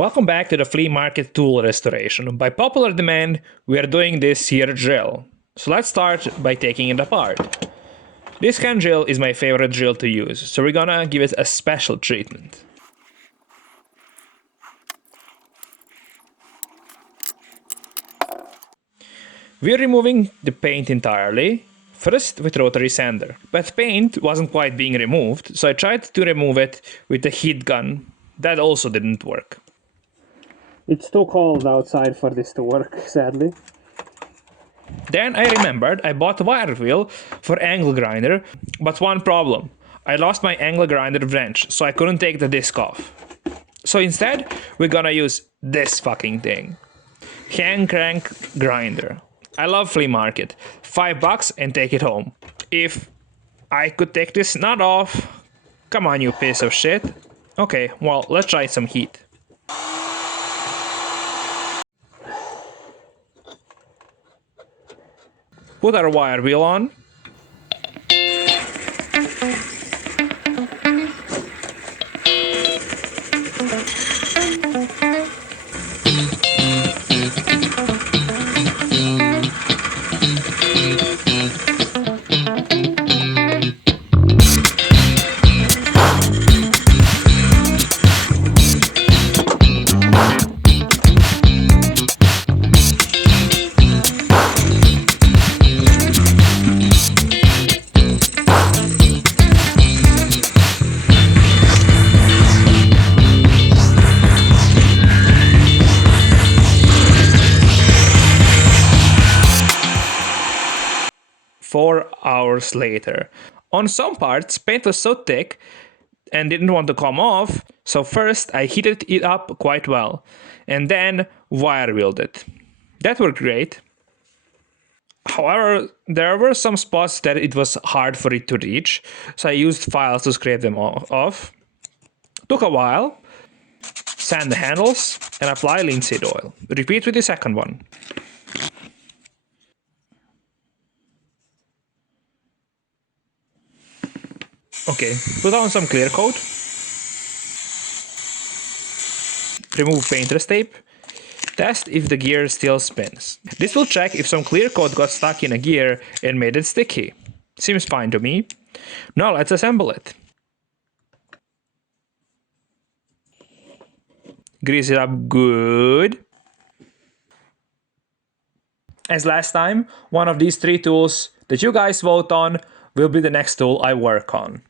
Welcome back to the flea market tool restoration. By popular demand, we are doing this here drill. So let's start by taking it apart. This hand drill is my favorite drill to use, so we're gonna give it a special treatment. We're removing the paint entirely, first with rotary sander. But paint wasn't quite being removed, so I tried to remove it with a heat gun. That also didn't work. It's too cold outside for this to work, sadly. Then I remembered I bought a wire wheel for angle grinder, but one problem. I lost my angle grinder wrench, so I couldn't take the disc off. So instead, we're gonna use this fucking thing. Hand crank grinder. I love flea market. $5 and take it home. If I could take this nut off. Come on, you piece of shit. Okay, well, let's try some heat. Put our wire wheel on. Four hours later. On some parts, paint was so thick and didn't want to come off, so first I heated it up quite well, and then wire wheeled it. That worked great. However, there were some spots that it was hard for it to reach, so I used files to scrape them off. Took a while, sand the handles, and apply linseed oil. Repeat with the second one. Okay, put on some clear coat. Remove painter's tape. Test if the gear still spins. This will check if some clear coat got stuck in a gear and made it sticky. Seems fine to me. Now let's assemble it. Grease it up good. As last time, one of these three tools that you guys vote on will be the next tool I work on.